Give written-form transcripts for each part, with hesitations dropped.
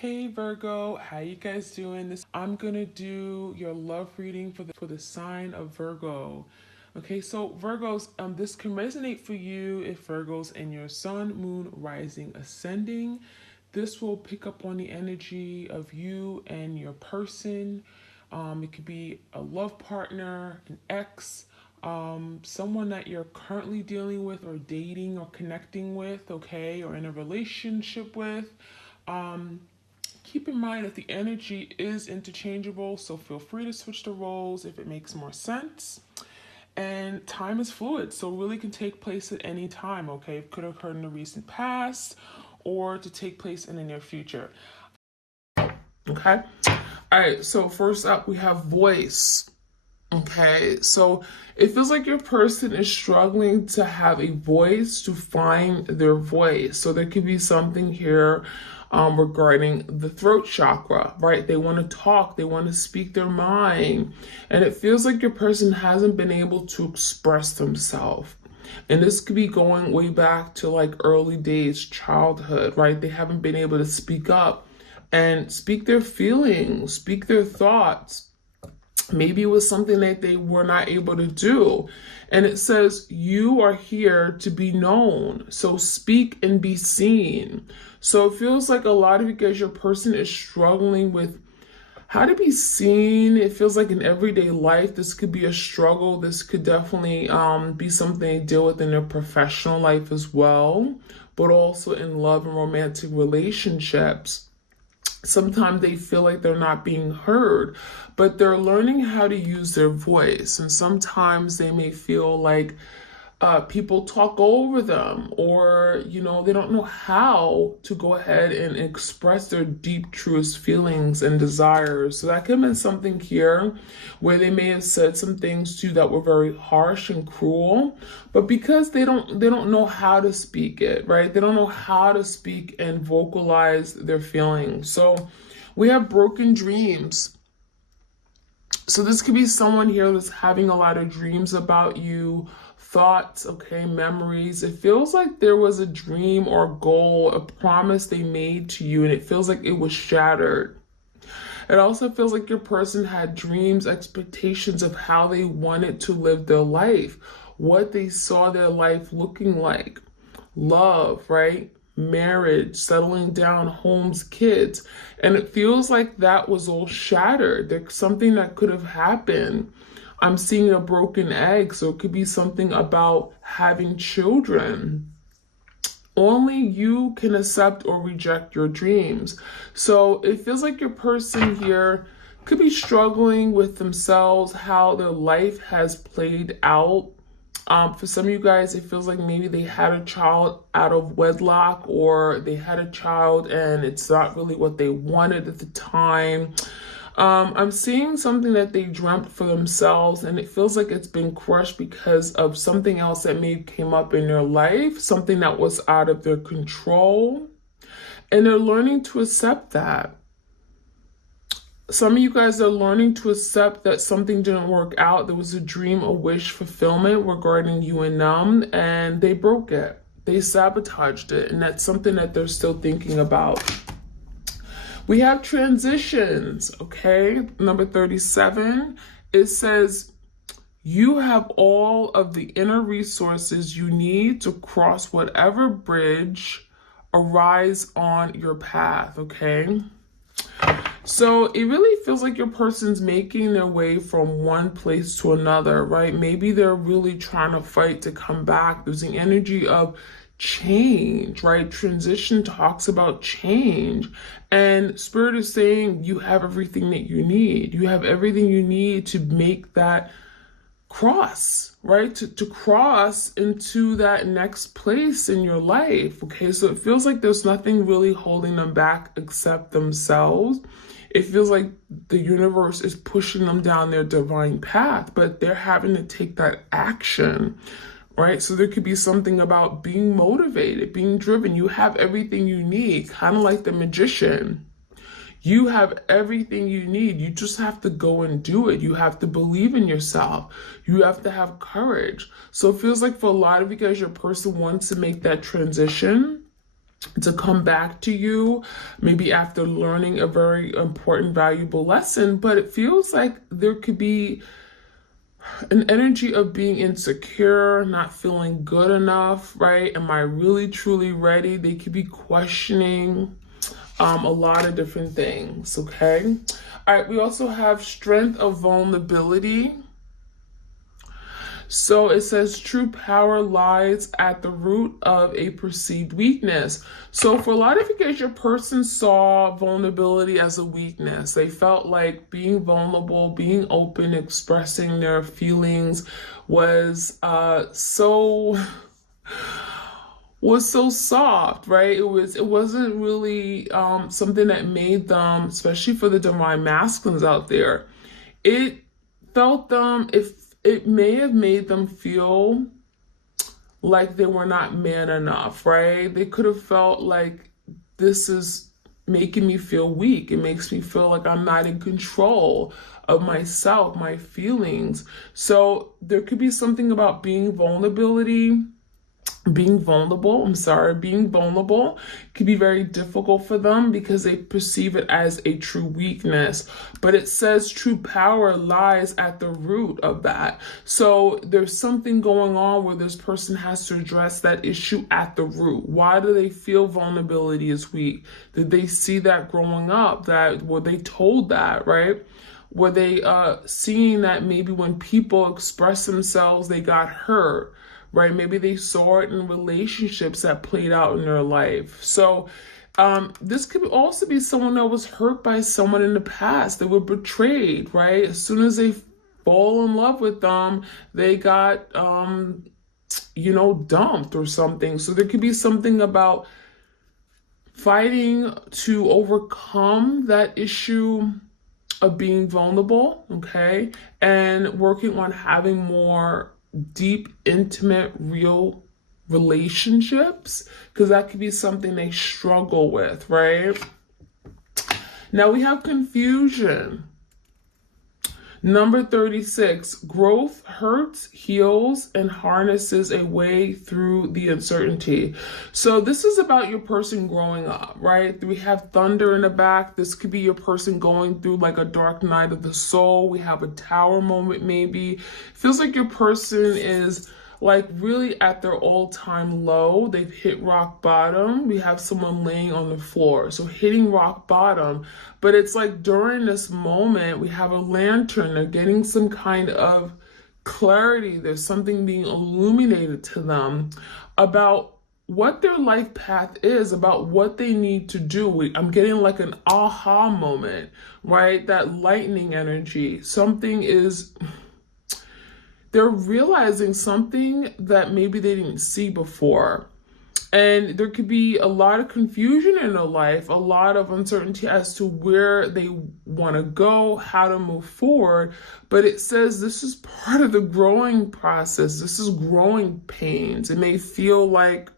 Hey Virgo, how you guys doing? I'm gonna do your love reading for the sign of Virgo. Okay, so Virgos, this can resonate for you if Virgos in your sun, moon, rising, ascending. This will pick up on the energy of you and your person. It could be a love partner, an ex, someone that you're currently dealing with or dating or connecting with, okay, or in a relationship with. Um, Keep in mind that the energy is interchangeable, so feel free to switch the roles if it makes more sense. And time is fluid, so really can take place at any time, okay? It could occur in the recent past or to take place in the near future. Okay? All right, so first up, we have voice. Okay, so it feels like your person is struggling to have a voice, to find their voice. So there could be something here regarding the throat chakra, right? They want to talk, they want to speak their mind. And it feels like your person hasn't been able to express themselves. And this could be going way back to like early days, childhood, right? They haven't been able to speak up and speak their feelings, speak their thoughts. Maybe it was something that they were not able to do. And it says, you are here to be known. So speak and be seen. So it feels like a lot of you guys, your person is struggling with how to be seen. It feels like in everyday life, this could be a struggle. This could definitely be something they deal with in their professional life as well, but also in love and romantic relationships. Sometimes they feel like they're not being heard, but they're learning how to use their voice. And sometimes they may feel like people talk over them, or, they don't know how to go ahead and express their deep, truest feelings and desires. So that could have been something here where they may have said some things to you that were very harsh and cruel, but because they don't know how to speak it, right? They don't know how to speak and vocalize their feelings. So we have broken dreams. So this could be someone here that's having a lot of dreams about you, thoughts, okay, memories. It feels like there was a dream or a goal, a promise they made to you, and it feels like it was shattered. It also feels like your person had dreams, expectations of how they wanted to live their life, what they saw their life looking like. Love, right? Marriage, settling down, homes, kids. And it feels like that was all shattered. There's something that could have happened. I'm seeing a broken egg, so it could be something about having children. Only you can accept or reject your dreams. So it feels like your person here could be struggling with themselves, how their life has played out. For some of you guys, it feels like maybe they had a child out of wedlock, or they had a child and it's not really what they wanted at the time. I'm seeing something that they dreamt for themselves, and it feels like it's been crushed because of something else that maybe came up in their life, something that was out of their control, and they're learning to accept that. Some of you guys are learning to accept that something didn't work out. There was a dream, a wish fulfillment regarding you and them, and they broke it. They sabotaged it, and that's something that they're still thinking about. We have transitions, okay? Number 37, it says, you have all of the inner resources you need to cross whatever bridge arise on your path, okay? So it really feels like your person's making their way from one place to another, right? Maybe they're really trying to fight to come back. There's an energy of change, right? Transition talks about change. And Spirit is saying you have everything that you need. You have everything you need to make that cross, right? To cross into that next place in your life, okay? So it feels like there's nothing really holding them back except themselves. It feels like the universe is pushing them down their divine path, but they're having to take that action, right? So there could be something about being motivated, being driven. You have everything you need, kind of like the magician. You have everything you need. You just have to go and do it. You have to believe in yourself. You have to have courage. So it feels like for a lot of you guys, your person wants to make that transition. to come back to you, maybe after learning a very important, valuable lesson. But it feels like there could be an energy of being insecure, not feeling good enough, right? Am I really truly ready? They could be questioning a lot of different things, okay? All right, we also have strength of vulnerability. So it says true power lies at the root of a perceived weakness. So for a lot of you guys, your person saw vulnerability as a weakness. They felt like being vulnerable, being open, expressing their feelings was so soft, right? It wasn't really something that made them, especially for the divine masculines out there, it felt them, if it may have made them feel like they were not man enough, right? They could have felt like, this is making me feel weak. It makes me feel like I'm not in control of myself, my feelings. So there could be something about being vulnerable can be very difficult for them because they perceive it as a true weakness. But it says true power lies at the root of that. So there's something going on where this person has to address that issue at the root. Why do they feel vulnerability is weak? Did they see that growing up? Were they told that, right? Were they seeing that maybe when people express themselves, they got hurt? Right? Maybe they saw it in relationships that played out in their life. So this could also be someone that was hurt by someone in the past. They were betrayed, right? As soon as they fall in love with them, they got, dumped or something. So there could be something about fighting to overcome that issue of being vulnerable, okay? And working on having more deep, intimate, real relationships, because that could be something they struggle with, right? Now we have confusion. Number 36, growth hurts, heals, and harnesses a way through the uncertainty. So this is about your person growing up, right? We have thunder in the back. This could be your person going through like a dark night of the soul. We have a tower moment maybe. Feels like your person is like really at their all-time low. They've hit rock bottom. We have someone laying on the floor. So hitting rock bottom, but it's like during this moment, we have a lantern. They're getting some kind of clarity. There's something being illuminated to them about what their life path is, about what they need to do. I'm getting like an aha moment, right? That lightning energy. They're realizing something that maybe they didn't see before. And there could be a lot of confusion in their life, a lot of uncertainty as to where they want to go, how to move forward. But it says this is part of the growing process. This is growing pains. It may feel like,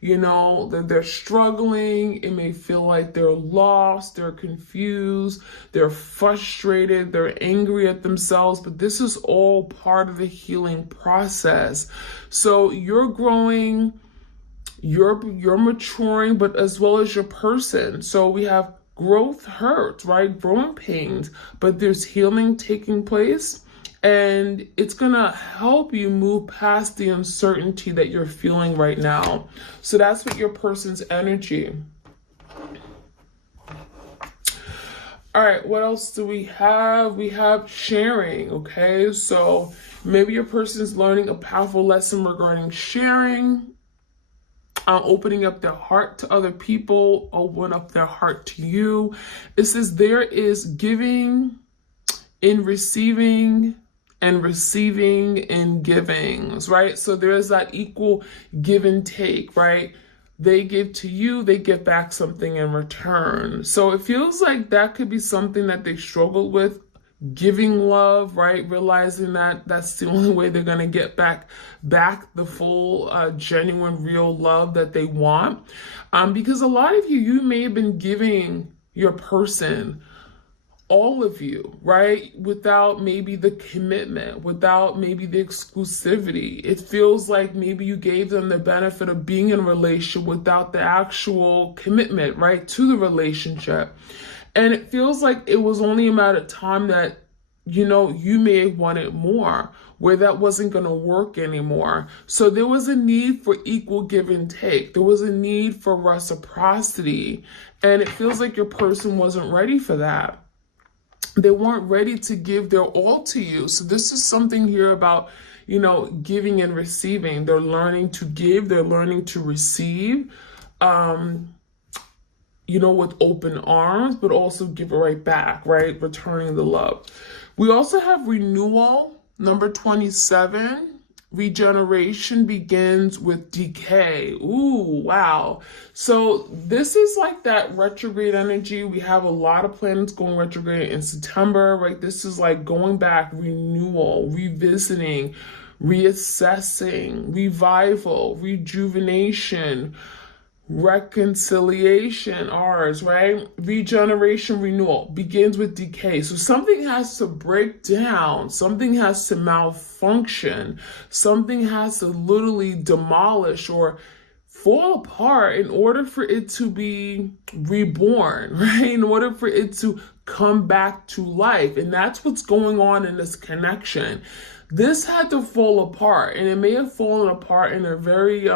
that they're struggling. It may feel like they're lost, they're confused, they're frustrated, they're angry at themselves, but this is all part of the healing process. So you're growing, you're maturing, but as well as your person. So we have growth hurts, right? Growing pains, but there's healing taking place. And it's going to help you move past the uncertainty that you're feeling right now. So that's what your person's energy. All right, what else do we have? We have sharing, okay? So maybe your person's learning a powerful lesson regarding sharing, opening up their heart to other people, open up their heart to you. It says there is giving in receiving and receiving in givings, right? So there's that equal give and take, right? They give to you, they get back something in return. So it feels like that could be something that they struggle with, giving love, right? Realizing that that's the only way they're going to get back the full, genuine, real love that they want. Because a lot of you may have been giving your person all of you, right? Without maybe the commitment, without maybe the exclusivity. It feels like maybe you gave them the benefit of being in a relationship without the actual commitment, right, to the relationship. And it feels like it was only a matter of time that, you may have wanted more, where that wasn't going to work anymore. So there was a need for equal give and take. There was a need for reciprocity. And it feels like your person wasn't ready for that. They weren't ready to give their all to you. So this is something here about, giving and receiving. They're learning to give, they're learning to receive, with open arms, but also give it right back, right? Returning the love. We also have renewal, number 27. Regeneration begins with decay. Ooh, wow. So this is like that retrograde energy. We have a lot of planets going retrograde in September, right? This is like going back, renewal, revisiting, reassessing, revival, rejuvenation, reconciliation, ours, right? Regeneration, renewal begins with decay. So something has to break down, something has to malfunction, something has to literally demolish or fall apart in order for it to be reborn, right? In order for it to come back to life. And that's what's going on in this connection. This had to fall apart, and it may have fallen apart in a very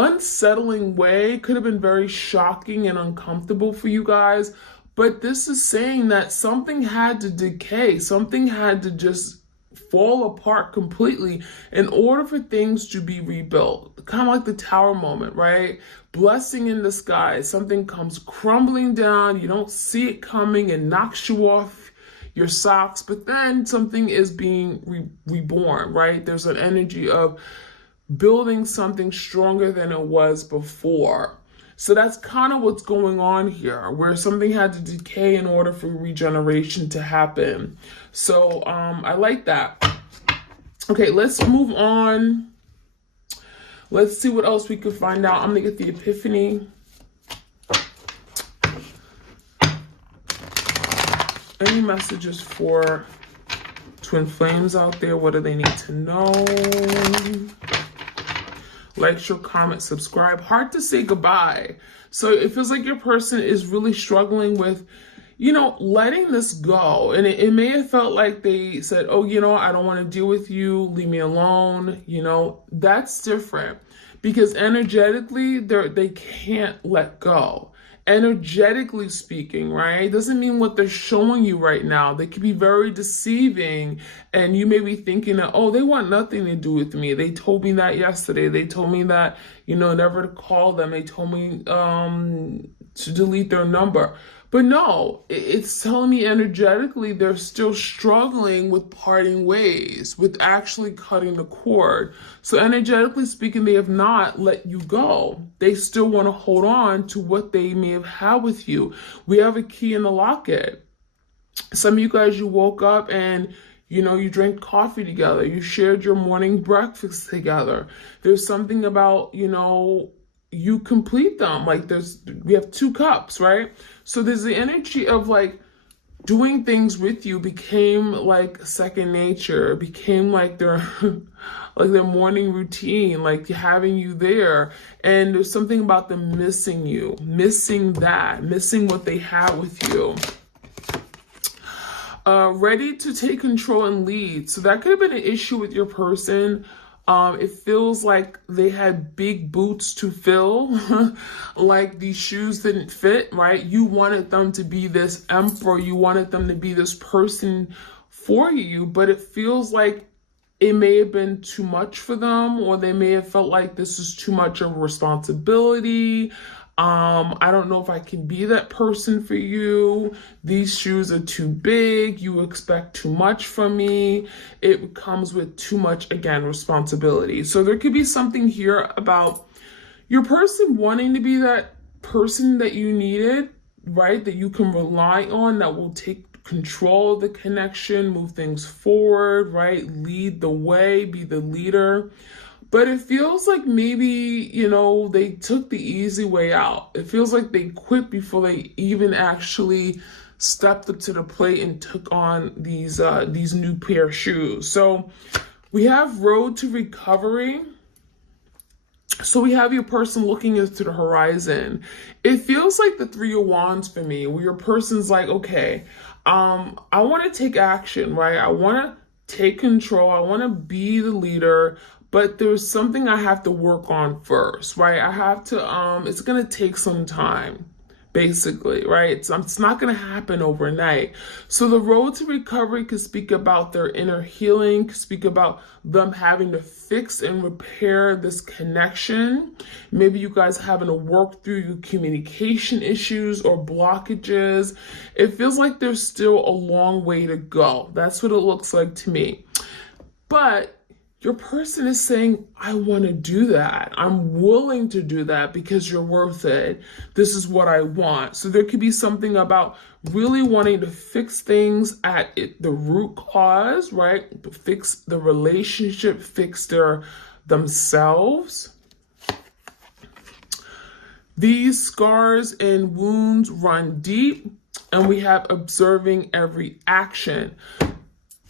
unsettling way. Could have been very shocking and uncomfortable for you guys, but this is saying that something had to decay, something had to just fall apart completely in order for things to be rebuilt. Kind of like the tower moment, right? Blessing in disguise. Something comes crumbling down, you don't see it coming, and knocks you off your socks, but then something is being reborn, right? There's an energy of building something stronger than it was before. So that's kind of what's going on here, where something had to decay in order for regeneration to happen. So I like that. Okay, let's move on. Let's see what else we could find out. I'm gonna get the epiphany. Any messages for twin flames out there? What do they need to know? Like, share, comment, subscribe. Hard to say goodbye. So it feels like your person is really struggling with, letting this go. And it may have felt like they said, oh, I don't want to deal with you. Leave me alone. That's different, because energetically, they can't let go. Energetically speaking, right? Doesn't mean what they're showing you right now. They could be very deceiving, and you may be thinking that, oh, they want nothing to do with me. They told me that yesterday. They told me that, never to call them. They told me to delete their number. But no, it's telling me energetically they're still struggling with parting ways, with actually cutting the cord. So energetically speaking, they have not let you go. They still want to hold on to what they may have had with you. We have a key in the locket. Some of you guys, you woke up and you drank coffee together. You shared your morning breakfast together. There's something about, you complete them. Like we have 2 cups, right? So there's the energy of like doing things with you became like second nature, became like their like their morning routine, like having you there. And there's something about them missing you, missing what they had with you. Ready to take control and lead. So that could have been an issue with your person. It feels like they had big boots to fill, like these shoes didn't fit, right? You wanted them to be this emperor. You wanted them to be this person for you, but it feels like it may have been too much for them, or they may have felt like this is too much of a responsibility. I don't know if I can be that person for you. These shoes are too big. You expect too much from me. It comes with too much, again, responsibility. So there could be something here about your person wanting to be that person that you needed, right? That you can rely on, that will take control of the connection, move things forward, right? Lead the way, be the leader. But it feels like maybe, you know, they took the easy way out. It feels like they quit before they even actually stepped up to the plate and took on these new pair of shoes. So we have road to recovery. So we have your person looking into the horizon. It feels like the Three of Wands for me, where your person's like, okay, I want to take action, right? I want to take control. I want to be the leader, but there's something I have to work on first, right? I have to, it's going to take some time, basically, right? It's not going to happen overnight. So the road to recovery could speak about their inner healing, could speak about them having to fix and repair this connection. Maybe you guys having to work through your communication issues or blockages. It feels like there's still a long way to go. That's what it looks like to me. But your person is saying, I want to do that. I'm willing to do that because you're worth it. This is what I want. So there could be something about really wanting to fix things at the root cause, right? Fix the relationship, fix themselves. These scars and wounds run deep, and we have observing every action.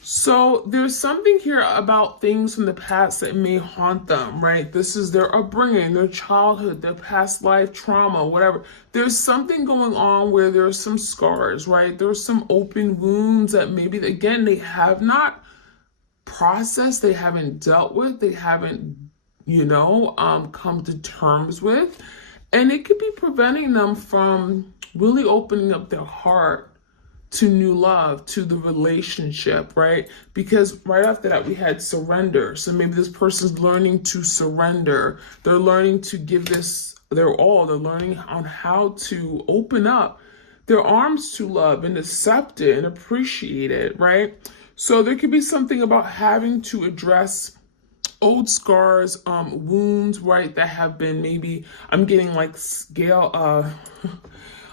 So there's something here about things from the past that may haunt them, right? This is their upbringing, their childhood, their past life trauma, whatever. There's something going on where there's some scars, right? There's some open wounds that maybe, again, they have not processed, they haven't dealt with, they haven't, come to terms with. And it could be preventing them from really opening up their heart to new love, to the relationship, right? Because right after that, we had surrender. So maybe this person's learning to surrender. They're learning to give this their all. They're learning on how to open up their arms to love and accept it and appreciate it, right? So there could be something about having to address old scars, wounds, right? That have been maybe, I'm getting like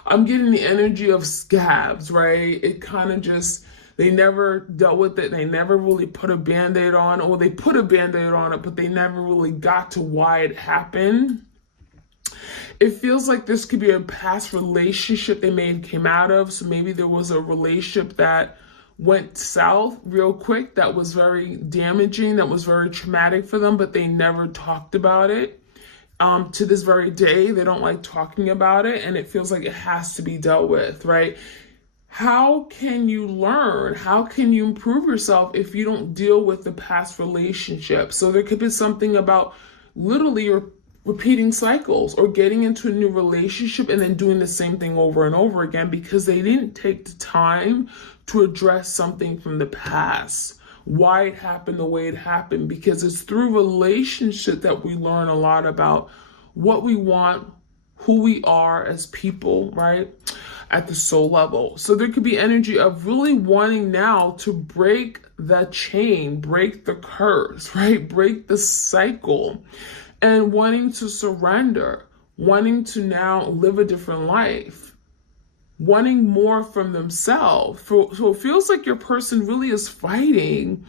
I'm getting the energy of scabs, right? It kind of just, they never dealt with it. They never really put a Band-Aid on, or they put a Band-Aid on it, but they never really got to why it happened. It feels like this could be a past relationship they may have came out of. So maybe there was a relationship that went south real quick, that was very damaging, that was very traumatic for them, but they never talked about it. To this very day, they don't like talking about it, and it feels like it has to be dealt with, right? How can you learn? How can you improve yourself if you don't deal with the past relationship? So there could be something about literally you're repeating cycles or getting into a new relationship and then doing the same thing over and over again because they didn't take the time to address something from the past. Why it happened the way it happened, because it's through relationship that we learn a lot about what we want, who we are as people, right? At the soul level. So there could be energy of really wanting now to break the chain, break the curse, right? Break the cycle, and wanting to surrender, wanting to now live a different life, wanting more from themselves. So it feels like your person really is fighting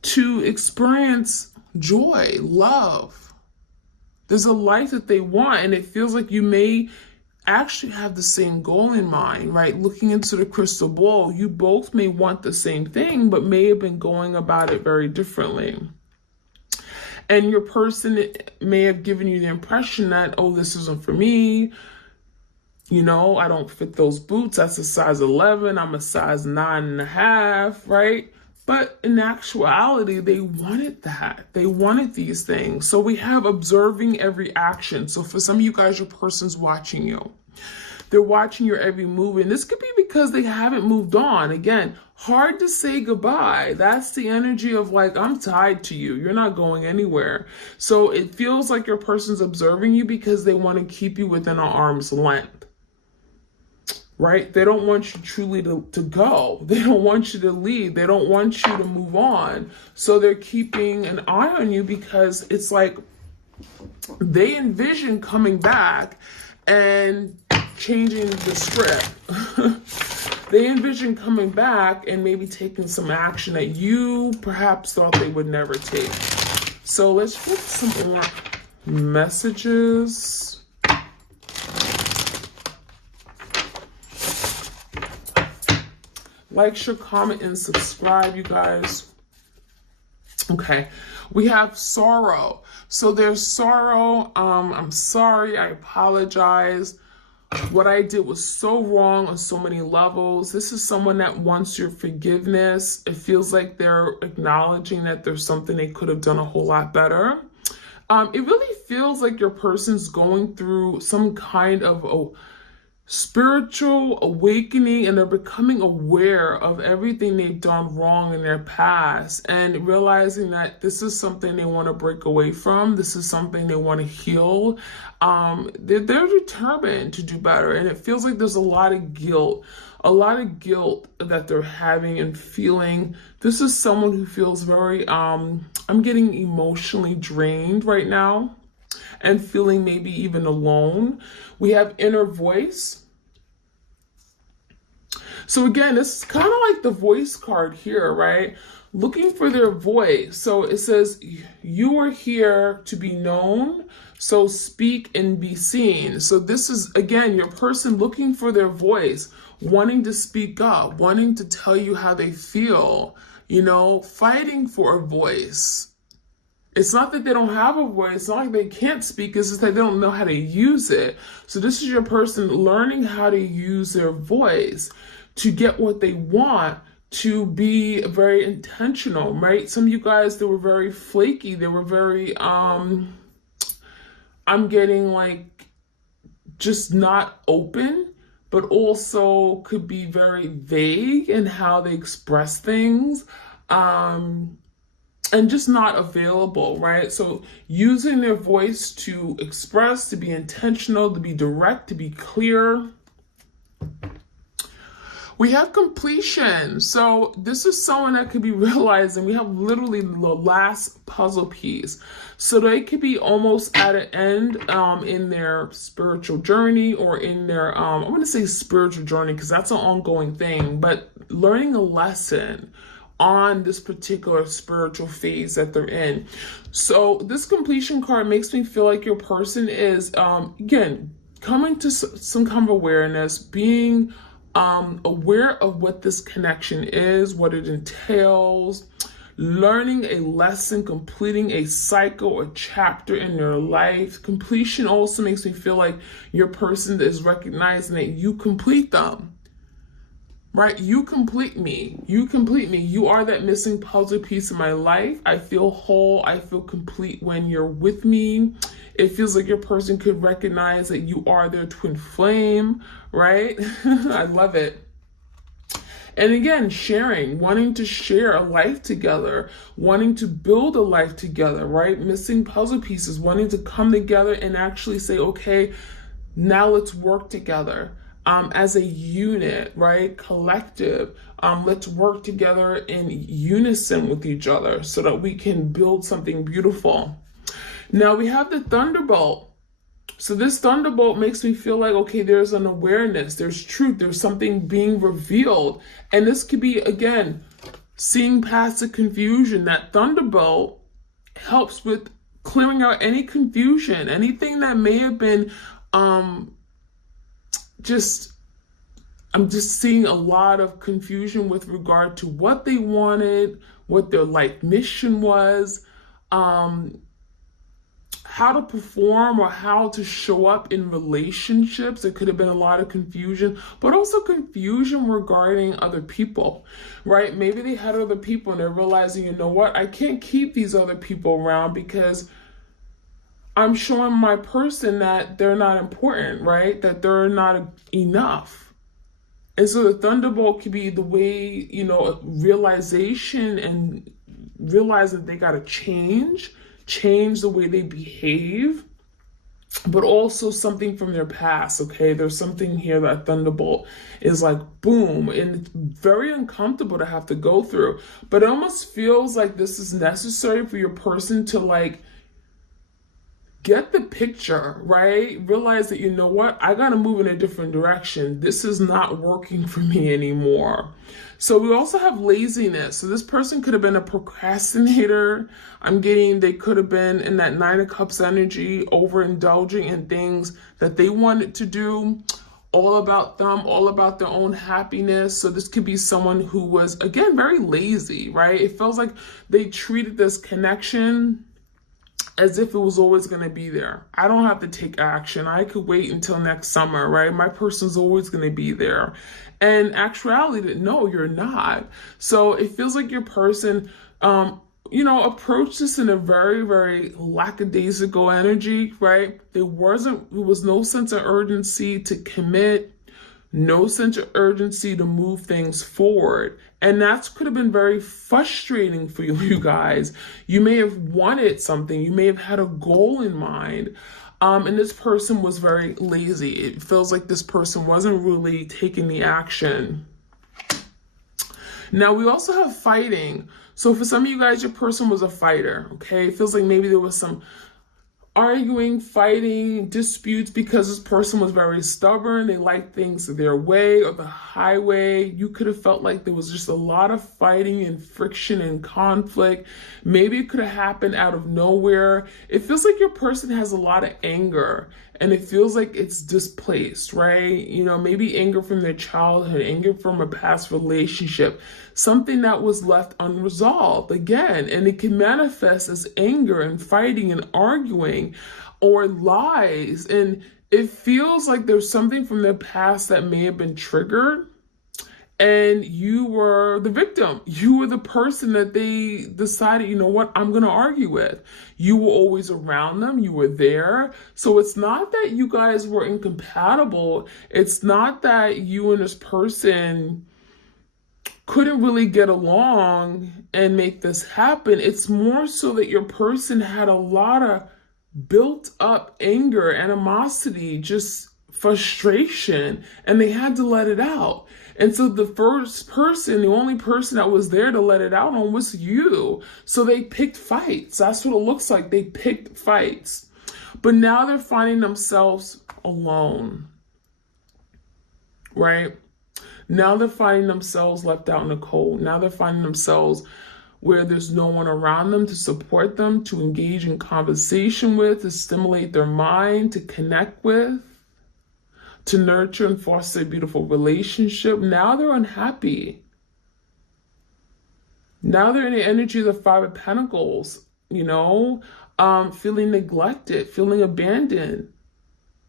to experience joy, love. There's a life that they want, and it feels like you may actually have the same goal in mind, right? Looking into the crystal ball, you both may want the same thing, but may have been going about it very differently. And your person may have given you the impression that, oh, this isn't for me. I don't fit those boots. That's a size 11. I'm a size 9.5, right? But in actuality, they wanted that. They wanted these things. So we have observing every action. So for some of you guys, your person's watching you. They're watching your every move. And this could be because they haven't moved on. Again, hard to say goodbye. That's the energy of like, I'm tied to you. You're not going anywhere. So it feels like your person's observing you because they want to keep you within an arm's length. Right? They don't want you truly to go. They don't want you to leave. They don't want you to move on. So they're keeping an eye on you because it's like they envision coming back and changing the script. They envision coming back and maybe taking some action that you perhaps thought they would never take. So let's get some more messages. Like, share, comment, and subscribe, you guys. Okay, we have sorrow. So there's sorrow. I'm sorry. I apologize. What I did was so wrong on so many levels. This is someone that wants your forgiveness. It feels like they're acknowledging that there's something they could have done a whole lot better. It really feels like your person's going through some kind of a spiritual awakening, and they're becoming aware of everything they've done wrong in their past and realizing that this is something they want to break away from. This is something they want to heal. They're determined to do better, and it feels like there's a lot of guilt that they're having and feeling. This is someone who feels very, I'm getting emotionally drained right now and feeling maybe even alone. We have inner voice. So again, this is kind of like the voice card here, right? Looking for their voice. So it says, you are here to be known, so speak and be seen. So this is, again, your person looking for their voice, wanting to speak up, wanting to tell you how they feel, fighting for a voice. It's not that they don't have a voice. It's not like they can't speak. It's just that they don't know how to use it. So this is your person learning how to use their voice to get what they want, to be very intentional, right? Some of you guys, they were very flaky. They were very, I'm getting like just not open, but also could be very vague in how they express things. And just not available, right? So using their voice to express, to be intentional, to be direct, to be clear. We have completion. So this is someone that could be realizing we have literally the last puzzle piece. So they could be almost at an end in their spiritual journey, or in their, I'm going to say spiritual journey because that's an ongoing thing, but learning a lesson on this particular spiritual phase that they're in. So this completion card makes me feel like your person is, again, coming to some kind of awareness, being aware of what this connection is, what it entails, learning a lesson, completing a cycle or chapter in their life. Completion also makes me feel like your person is recognizing that you complete them. Right? You complete me. You complete me. You are that missing puzzle piece in my life. I feel whole. I feel complete when you're with me. It feels like your person could recognize that you are their twin flame, right? I love it. And again, sharing, wanting to share a life together, wanting to build a life together, right? Missing puzzle pieces, wanting to come together and actually say, okay, now let's work together. As a unit, right? Collective. Let's work together in unison with each other so that we can build something beautiful. Now we have the thunderbolt. So this thunderbolt makes me feel like, okay, there's an awareness, there's truth, there's something being revealed. And this could be, again, seeing past the confusion. That thunderbolt helps with clearing out any confusion, anything that may have been, I'm just seeing a lot of confusion with regard to what they wanted, what their life mission was, how to perform or how to show up in relationships. There could have been a lot of confusion, but also confusion regarding other people, right? Maybe they had other people and they're realizing, you know what, I can't keep these other people around because I'm showing my person that they're not important, right? That they're not enough. And so the thunderbolt could be the way, realization and realize that they got to change the way they behave, but also something from their past, okay? There's something here that thunderbolt is like, boom, and it's very uncomfortable to have to go through, but it almost feels like this is necessary for your person to like get the picture, right? Realize that, you know what, I got to move in a different direction. This is not working for me anymore. So we also have laziness. So this person could have been a procrastinator. I'm getting they could have been in that Nine of Cups energy, overindulging in things that they wanted to do, all about them, all about their own happiness. So this could be someone who was, again, very lazy, right? It feels like they treated this connection as if it was always going to be there. I don't have to take action. I could wait until next summer, right? My person's always going to be there. And actuality, no, you're not. So it feels like your person, approached this in a very, very lackadaisical energy, right? There was no sense of urgency to commit, no sense of urgency to move things forward. And that could have been very frustrating for you guys. You may have wanted something. You may have had a goal in mind. And this person was very lazy. It feels like this person wasn't really taking the action. Now, we also have fighting. So for some of you guys, your person was a fighter, okay? It feels like maybe there was some arguing, fighting, disputes because this person was very stubborn. They liked things their way or the highway. You could have felt like there was just a lot of fighting and friction and conflict. Maybe it could have happened out of nowhere. It feels like your person has a lot of anger and it feels like it's displaced, right? Maybe anger from their childhood, anger from a past relationship, something that was left unresolved again. And it can manifest as anger and fighting and arguing or lies. And it feels like there's something from their past that may have been triggered. And you were the victim. You were the person that they decided, you know what, I'm going to argue with. You were always around them. You were there. So it's not that you guys were incompatible. It's not that you and this person couldn't really get along and make this happen. It's more so that your person had a lot of built up anger, animosity, just frustration, and they had to let it out. And so the first person, the only person that was there to let it out on was you. So they picked fights. That's what it looks like. They picked fights. But now they're finding themselves alone, right? Now they're finding themselves left out in the cold. Now they're finding themselves where there's no one around them to support them, to engage in conversation with, to stimulate their mind, to connect with, to nurture and foster a beautiful relationship. Now they're unhappy. Now they're in the energy of the Five of Pentacles, feeling neglected, feeling abandoned,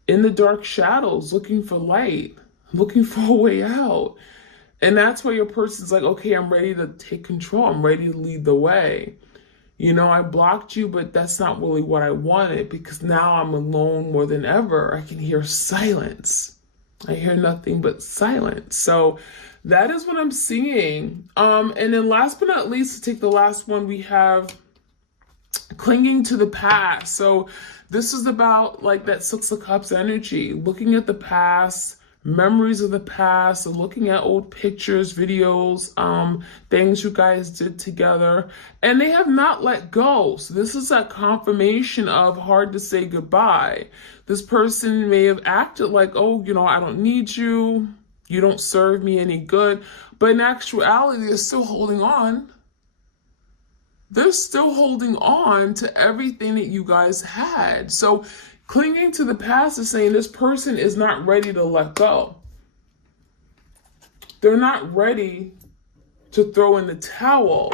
in the dark shadows, looking for light, looking for a way out. And that's where your person's like, okay, I'm ready to take control. I'm ready to lead the way. I blocked you, but that's not really what I wanted because now I'm alone more than ever. I can hear silence. I hear nothing but silence. So that is what I'm seeing. And then last but not least, to take the last one, we have clinging to the past. So this is about like that Six of Cups energy, looking at the past, memories of the past, looking at old pictures, videos, things you guys did together, and they have not let go. So this is that confirmation of hard to say goodbye. This person may have acted like, oh, I don't need you. You don't serve me any good. But in actuality, they're still holding on. They're still holding on to everything that you guys had. So clinging to the past is saying this person is not ready to let go. They're not ready to throw in the towel.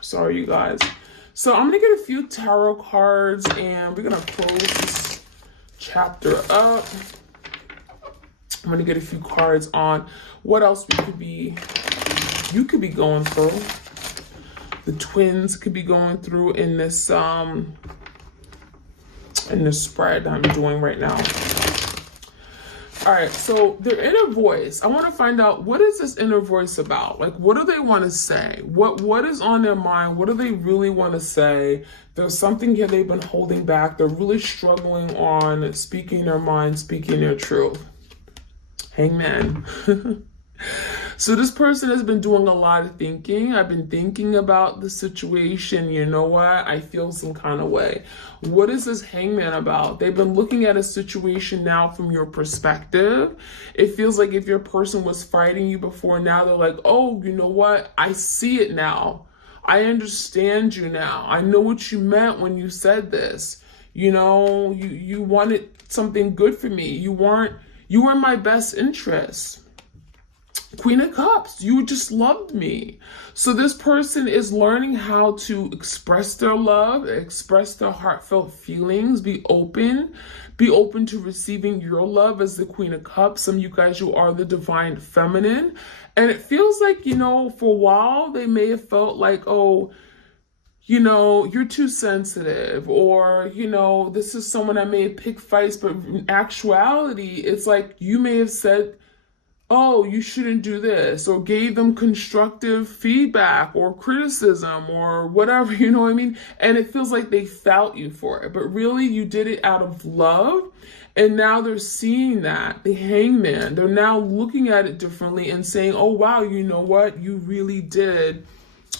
Sorry, you guys. So I'm going to get a few tarot cards and we're going to close this chapter up. I'm going to get a few cards on what else you could be going through. The twins could be going through in this spread I'm doing right now. All right, so their inner voice. I want to find out, what is this inner voice about? Like, what do they want to say? What is on their mind? What do they really want to say? There's something here they've been holding back. They're really struggling on speaking their mind, speaking their truth. Hangman. So this person has been doing a lot of thinking. I've been thinking about the situation. You know what? I feel some kind of way. What is this hangman about? They've been looking at a situation now from your perspective. It feels like if your person was fighting you before, now they're like, oh, you know what? I see it now. I understand you now. I know what you meant when you said this. You know, you wanted something good for me. You were in my best interest. Queen of Cups, you just loved me. So this person is learning how to express their love, express their heartfelt feelings, be open to receiving your love as the Queen of Cups. Some of you guys, you are the divine feminine. And it feels like, you know, for a while, they may have felt like, oh, you know, you're too sensitive, or, you know, this is someone that may have picked fights, but in actuality, it's like you may have said, oh, you shouldn't do this, or gave them constructive feedback or criticism or whatever, you know what I mean? And it feels like they felt you for it, but really you did it out of love. And now they're seeing that, the hangman, they're now looking at it differently and saying, oh, wow, you know what? You really did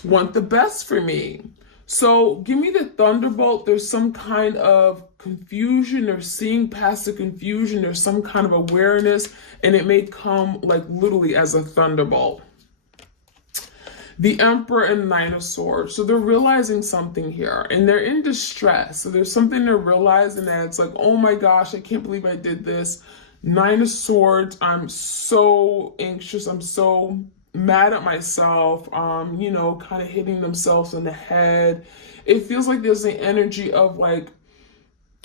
want the best for me. So give me the thunderbolt. There's some kind of confusion, or seeing past the confusion. There's some kind of awareness, and it may come like literally as a thunderbolt. The Emperor and Nine of Swords. So they're realizing something here, and they're in distress. So there's something they're realizing that it's like, oh my gosh, I can't believe I did this. Nine of Swords, I'm so anxious. I'm so mad at myself, you know, kind of hitting themselves in the head. It feels like there's an energy of like,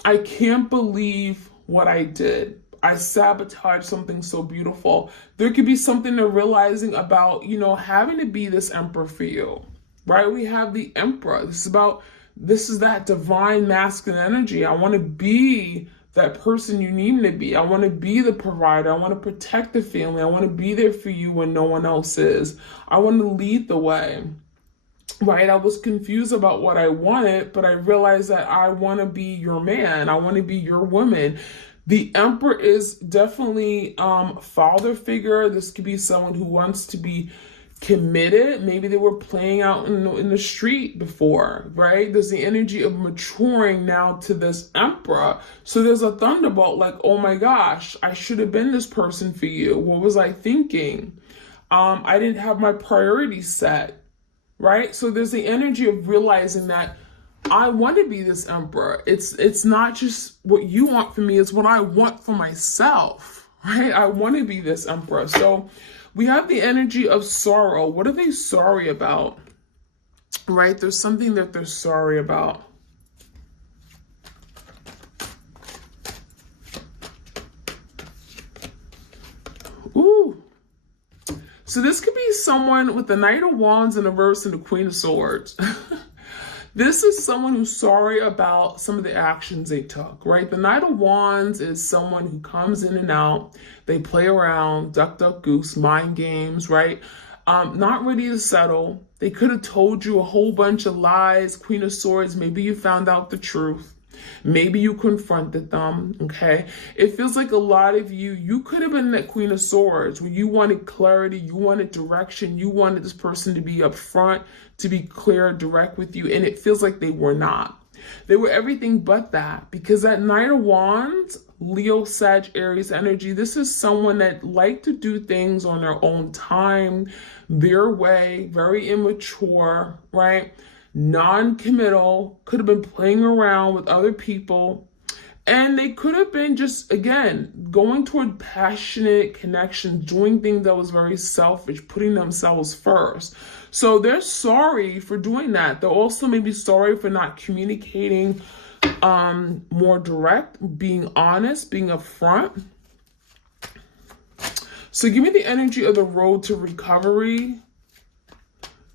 I can't believe what I did. I sabotaged something so beautiful. There could be something they're realizing about, you know, having to be this emperor for you, right? We have the Emperor. This is that divine masculine energy. I want to be that person you need me to be. I want to be the provider. I want to protect the family. I want to be there for you when no one else is. I want to lead the way, right? I was confused about what I wanted, but I realized that I want to be your man. I want to be your woman. The Emperor is definitely father figure. This could be someone who wants to be committed. Maybe they were playing out in the street before, right? There's the energy of maturing now to this Emperor. So there's a thunderbolt like, oh my gosh, I should have been this person for you. What was I thinking? I didn't have my priorities set, right? So there's the energy of realizing that I want to be this Emperor. It's not just what you want from me, it's what I want for myself, right? I want to be this Emperor. So we have the energy of sorrow. What are they sorry about? Right? There's something that they're sorry about. Ooh. So this could be someone with the Knight of Wands in reverse and the Queen of Swords. This is someone who's sorry about some of the actions they took, right? The Knight of Wands is someone who comes in and out. They play around, duck, duck, goose, mind games, right? Not ready to settle. They could have told you a whole bunch of lies. Queen of Swords, maybe you found out the truth. Maybe you confronted them, okay? It feels like a lot of you could have been that Queen of Swords where you wanted clarity, you wanted direction, you wanted this person to be upfront, to be clear, direct with you, and it feels like they were not. They were everything but that, because that Knight of Wands, Leo, Sag, Aries energy, this is someone that liked to do things on their own time, their way, very immature, right? Non-committal, could have been playing around with other people, and they could have been just, again, going toward passionate connection, doing things that was very selfish, putting themselves first. So they're sorry for doing that. They're also maybe sorry for not communicating more direct, being honest, being upfront. So give me the energy of the road to recovery,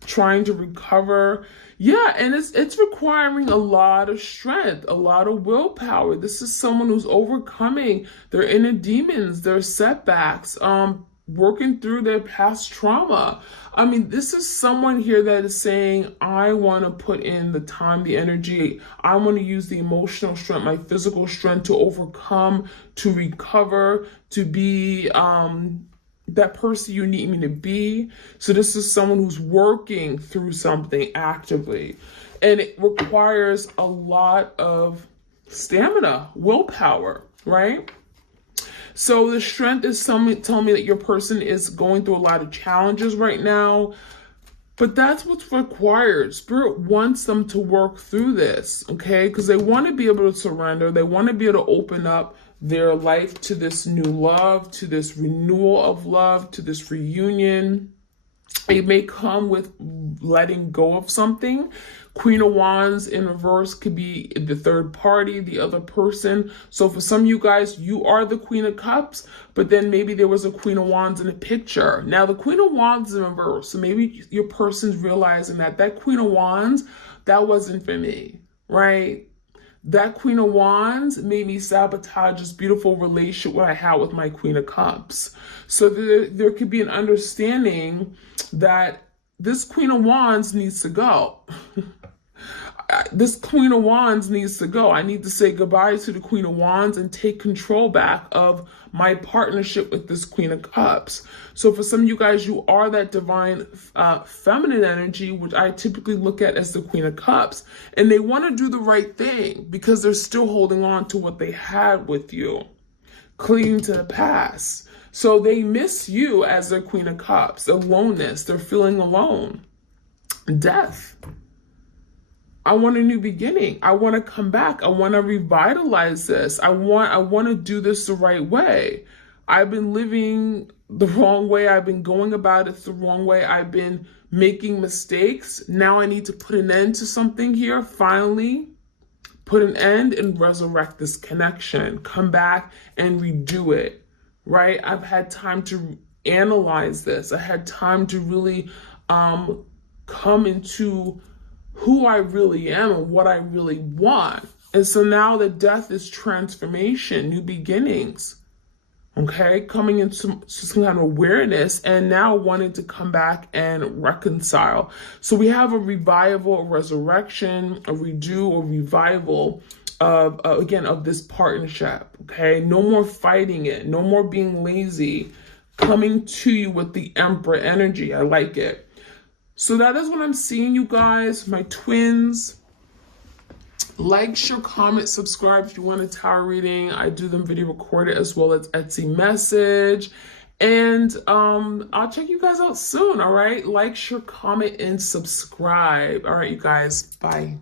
trying to recover. Yeah, and it's requiring a lot of strength, a lot of willpower. This is someone who's overcoming their inner demons, their setbacks, working through their past trauma. I mean, this is someone here that is saying, I want to put in the time, the energy. I want to use the emotional strength, my physical strength to overcome, to recover, to be that person you need me to be. So this is someone who's working through something actively. And it requires a lot of stamina, willpower, right? So the strength is telling me that your person is going through a lot of challenges right now. But that's what's required. Spirit wants them to work through this, okay? Because they want to be able to surrender. They want to be able to open up their life to this new love, to this renewal of love, to this reunion. It may come with letting go of something. Queen of Wands in reverse could be the third party, the other person. So for some of you guys, you are the Queen of Cups, but then maybe there was a Queen of Wands in a picture. Now the Queen of Wands is in reverse. So maybe your person's realizing that Queen of Wands, that wasn't for me, right? That Queen of Wands made me sabotage this beautiful relationship I had with my Queen of Cups. So there could be an understanding that this Queen of Wands needs to go. This Queen of Wands needs to go. I need to say goodbye to the Queen of Wands and take control back of my partnership with this Queen of Cups. So for some of you guys, you are that divine feminine energy, which I typically look at as the Queen of Cups. And they want to do the right thing because they're still holding on to what they had with you, clinging to the past. So they miss you as their Queen of Cups. Aloneness, they're feeling alone. Death. I want a new beginning. I want to come back. I want to revitalize this. I want to do this the right way. I've been living the wrong way. I've been going about it the wrong way. I've been making mistakes. Now I need to put an end to something here. Finally, put an end and resurrect this connection. Come back and redo it, right? I've had time to analyze this. I had time to really come into who I really am and what I really want. And so now the death is transformation, new beginnings, okay? Coming into some kind of awareness and now wanting to come back and reconcile. So we have a revival, a resurrection, a redo, a revival of, again, of this partnership, okay? No more fighting it, no more being lazy, coming to you with the Emperor energy. I like it. So that is what I'm seeing, you guys, my twins. Like, share, comment, subscribe if you want a tarot reading. I do them video recorded as well as Etsy message. And I'll check you guys out soon, all right? Like, share, comment, and subscribe. All right, you guys, bye.